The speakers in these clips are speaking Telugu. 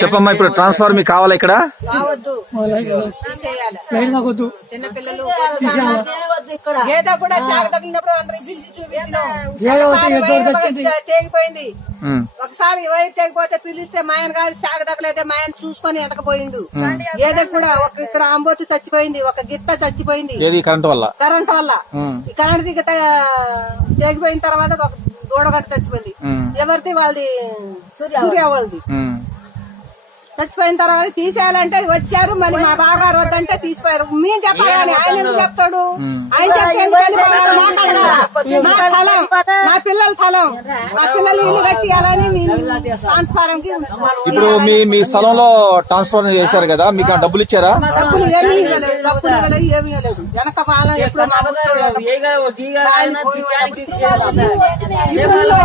చెప్పమ్మా, ఇప్పుడు ట్రాన్స్ఫార్ మీకు కావాలా ఇక్కడ? కావద్దు, చిన్నపిల్లలు గేదె కూడా శాఖ తగిలినప్పుడు అందరికి పిలిచి చూపించినాం. తెగిపోయింది. ఒకసారి వైపు తెగిపోతే పిలిస్తే మాయన గారి శాఖ తగలేదే మాయన చూసుకొని వెనకపోయిండు. గేదె కూడా ఇక్కడ అంబోతు చచ్చిపోయింది, ఒక గిత్త చచ్చిపోయింది కరెంట్ వల్ల. ఈ కరెంట్ దిగ తెగిపోయిన తర్వాత ఒక దూడగట్ట చచ్చిపోయింది. ఎవరిది? వాళ్ళది, సూర్య వాళ్ళది. చచ్చిపోయిన తర్వాత తీసేయాలంటే వచ్చారు, మళ్ళీ మా బావగారు వద్దంటే తీసిపోయారు. మేము చెప్పాలని ఆయన ఎందుకు చెప్తాడు? ఆయన చెప్పేది నా స్థలం, నా పిల్లల స్థలం, నా పిల్లలు ఇల్లు కట్టియాలని ట్రాన్స్ఫారం కి. ఇప్పుడు మీ స్థలంలో ట్రాన్స్ఫర్ చేశారు కదా, మీకు డబ్బులు ఇచ్చారా? డబ్బులు ఏమీ ఇవ్వలేదు, డబ్బులు ఇవ్వలేదు, ఏమీ ఇవ్వలేదు. వెనక పాలన ఎప్పుడు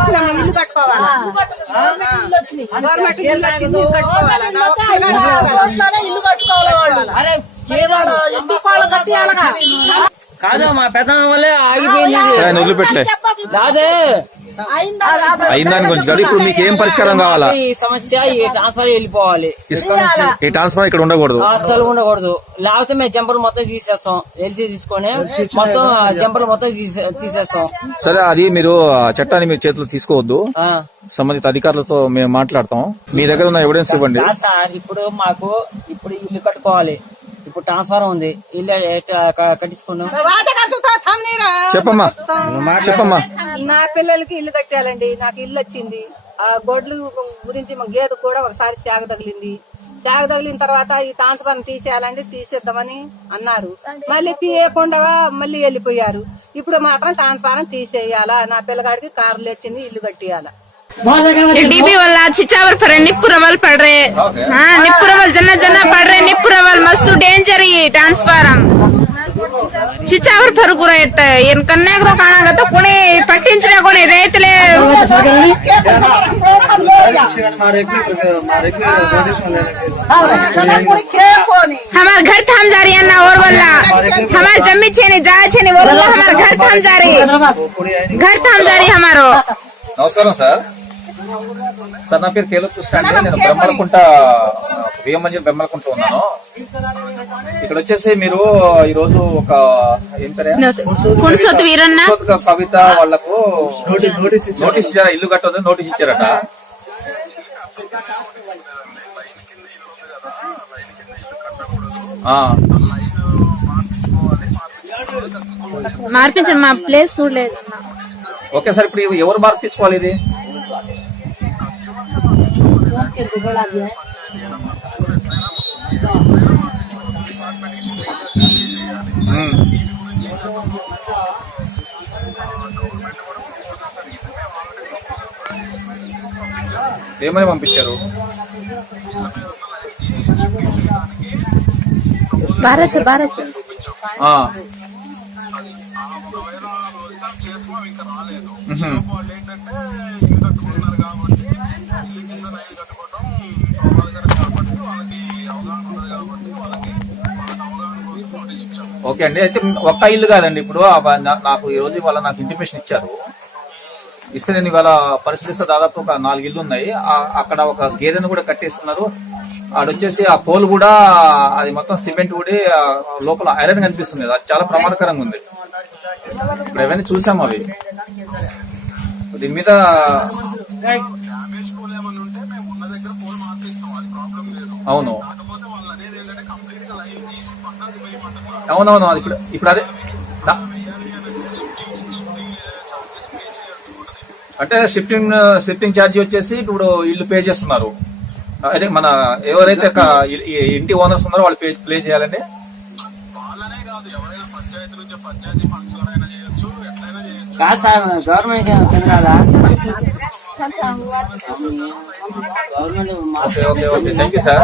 వచ్చినాము, ఇల్లు కట్టుకోవాలా, గవర్నమెంట్ ఇల్లు వచ్చింది, ఇల్లు కట్టుకోవాలా, ఇల్లు కట్టుకోవాలి. కాదు, మా పెద్ద వల్లే ఆగిపోయింది. అయిందాని గురించి కాదు, ఇప్పుడు మీకు ఏం పరిష్కారం కావాలా? ఈ సమస్య ఈ ట్రాన్స్ఫర్ వెళ్ళిపోవాలి. ఈ ట్రాన్స్ఫర్ ఇక్కడ ఉండకూడదు, అసలు ఉండకూడదు. లేకపోతే మేము జంపర్లు మొత్తం తీసేస్తాం, ఎల్సీ తీసుకొని మొత్తం జంపర్లు మొత్తం తీసేస్తాం. సరే, అది మీరు చట్టాన్ని మీ చేతిలో తీసుకోవద్దు, సంబంధిత అధికారులతో మేము మాట్లాడతాం. మీ దగ్గర ఉన్న ఎవిడెన్స్ ఇవ్వండి. సార్, ఇప్పుడు మాకు ఇప్పుడు ఇల్లు కట్టుకోవాలి, ఇప్పుడు ట్రాన్స్ఫర్ ఉంది, ఇల్లు కట్టించుకున్నాం. చెప్పమ్మా, చెప్పమ్మా. నా పిల్లలకి ఇల్లు కట్టాలండి, నాకు ఇల్లు వచ్చింది. ఆ గొడ్లు గురించి మా గేదె కూడా ఒకసారి శాగ తగిలింది. శాగ తగిలిన తర్వాత ఈ ట్రాన్స్ఫర్ తీసేయాలంటే తీసేద్దామని అన్నారు. మళ్ళీ తీయకుండా మళ్ళీ వెళ్ళిపోయారు. ఇప్పుడు మాత్రం ట్రాన్స్ఫారం తీసేయాలా, నా పిల్లగాడికి కార్లు వచ్చింది, ఇల్లు కట్టియాలా. डीबी वाला छिचावर पर निपुरवल पड़ रहे, हाँ निपुरवल जना जना पड़ रहे, निपुरवल मस्त डेंजर ही ट्रांसफारम छिचावर पर गुरैत एन कन्याग्रो काणाग तो कोणी पट्टिंचने कोणी रैतले हमार घर थाम जा रही है ना, और वल्ला हमार जमी छेनी जा छेनी वल्ला हमार घर थाम जा रही हमारो. నమస్కారం సార్. సార్, నా పేరు కేలో కృష్ణ అండి. నేను బ్రహ్మలకుంట విఎంఎన్జీ బ్రహ్మలకుంట ఉన్నాను. ఇక్కడ వచ్చేసి మీరు ఈ రోజు ఒక కవిత వాళ్లకు నోటీస్ ఇచ్చారా? ఇల్లు కట్టొద్దని నోటీస్ ఇచ్చారట. మార్పించండి, మా ప్లేస్ చూడలేదు. ఓకే సార్, ఇప్పుడు ఎవరు మార్పించుకోవాలి ఇది? ఏమని పంపించారు? భారత్ భారత్ ఓకే అండి. అయితే ఒక్క ఇల్లు కాదండి, ఇప్పుడు నాకు ఈ రోజు ఇవాళ నాకు ఇంటిమేషన్ ఇచ్చారు. ఇస్తే నేను ఇవాళ పరిశీలిస్తే దాదాపు ఒక 4 ఇల్లు ఉన్నాయి. అక్కడ ఒక గేదెను కూడా కట్టేస్తున్నారు. ఆడొచ్చేసి ఆ పోల్ కూడా అది మొత్తం సిమెంట్ కూడా లోపల ఐరన్ కనిపిస్తుంది. అది చాలా ప్రమాదకరంగా ఉంది. ఇప్పుడు అవన్నీ చూసాము. అవి దీని మీద అవును అవునవును అది ఇప్పుడు అదే అంటే షిఫ్టింగ్ ఛార్జీ వచ్చేసి ఇప్పుడు ఇల్లు పే చేస్తున్నారు. అదే మన ఎవరైతే ఇంటి ఓనర్స్ ఉన్నారో వాళ్ళు ప్లే చేయాలండి. కాదు sir, government okay okay okay, thank you sir.